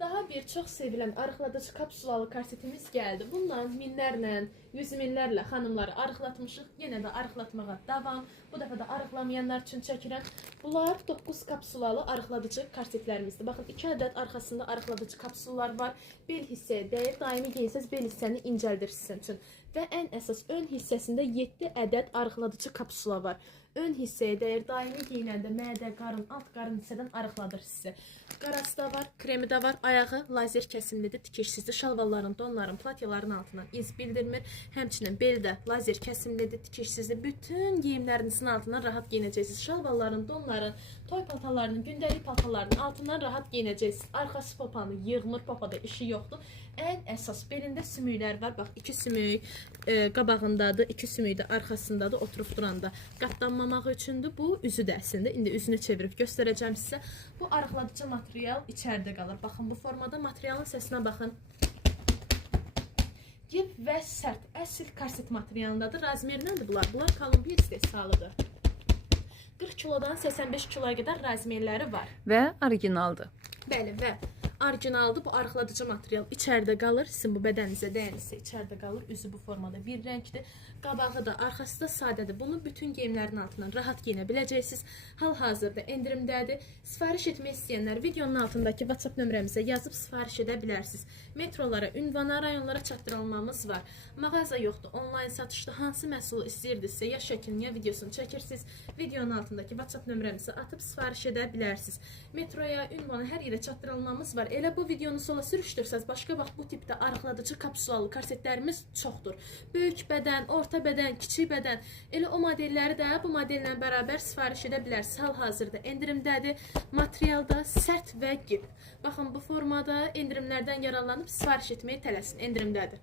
Daha bir çox sevilən arıqladıcı kapsulalı korsetimiz gəldi. Bundan minlərlə, yüz minlərlə xanımları arıqlatmışıq. Yenə də arıqlatmağa davam. Bu dəfə də arıqlamayanlar üçün çəkirəm. Bunlar 9 kapsulalı arıqladıcı korsetlərimizdir. Baxın, 2 ədəd arxasında arıqladıcı kapsullar var. Bel hissəyə dəyir. Daimi giyinsəz bel hissəni incəldir sizin üçün. Və ən əsas ön hissəsində 7 ədəd arıqladıcı kapsula var. Ön hissəyə dəyir. Daimi giyinəndə mədə, qarın, alt qarın hissədən arıqladır sizi. Qarası da var, kremi də var. Ayağı lazer kəsimlidir, tikişsizdir. Şalvarların, donların, platyaların altından iz bildirmir. Həmçinin beldə lazer kəsimlidir, tikişsizdir. Bütün geyimlərinizin altından rahat giyinəcəksiniz. Şalvarların, donların, toy paltarlarının, gündəlik paltarlarının altından rahat giyinəcəksiniz. Arxası popanı yığmır, popada işi yoxdur. Ən əsas belində sümüklər var. Bax, 2 sümük qabağındadır, 2 sümük də arxasındadır, oturub duranda. Qatlanmamaq üçündür. Bu üzü də əslində. İndi üzünü çevirib göstərəcəm sizə. Bu arıqladıcı material içəridə qalır. Baxın, bu formada materialın səsinə baxın. Gib və sərt, əsl korset materialındadır. Razmerinəndir bunlar. Bunlar Kolumbiya istehsalıdır. 40 kilodan 85 kiloya qədər razmerləri var. Və orijinaldır. Bəli, və orijinaldır. Bu arıqladıcı material içəridə qalır. Sizin bu bədəninizə dəyənirsə içəridə qalır. Üzü bu formada bir rəngdir. Qabağı da, arxası da sadədir. Bunu bütün geyimlərin altından rahat giyinə biləcəksiniz. Hal-hazırda endirimdədir. Sifariş etmək istəyənlər videonun altındakı WhatsApp nömrəmizə yazıb sifariş edə bilərsiniz. Metrolara, ünvana, rayonlara çatdırılmamız var. Mağaza yoxdur, onlayn satışda hansı məhsulu istəyirsinizsə, ya şəklini, ya videosunu çəkirsiniz. Videonun altındakı WhatsApp nömrəmizə atıb sifariş edə bilərsiniz. Metroya, ünvana, hər yerə çatdırılmamız var. Elə bu videonu sola sürüşdürsəz, başqa bax bu tipdə arıqladıcı kapsulalı korsetlərimiz çoxdur. Böyük bədən, orta bədən, kiçik bədən, elə o modelləri də bu modellə bərabər sifariş edə bilərsiniz. Hal-hazırda endirimdədir. Materialda sərt və gib. Baxın, bu formada endirimlərdən yararlanıb sifariş etməyə tələsin. Endirimdədir.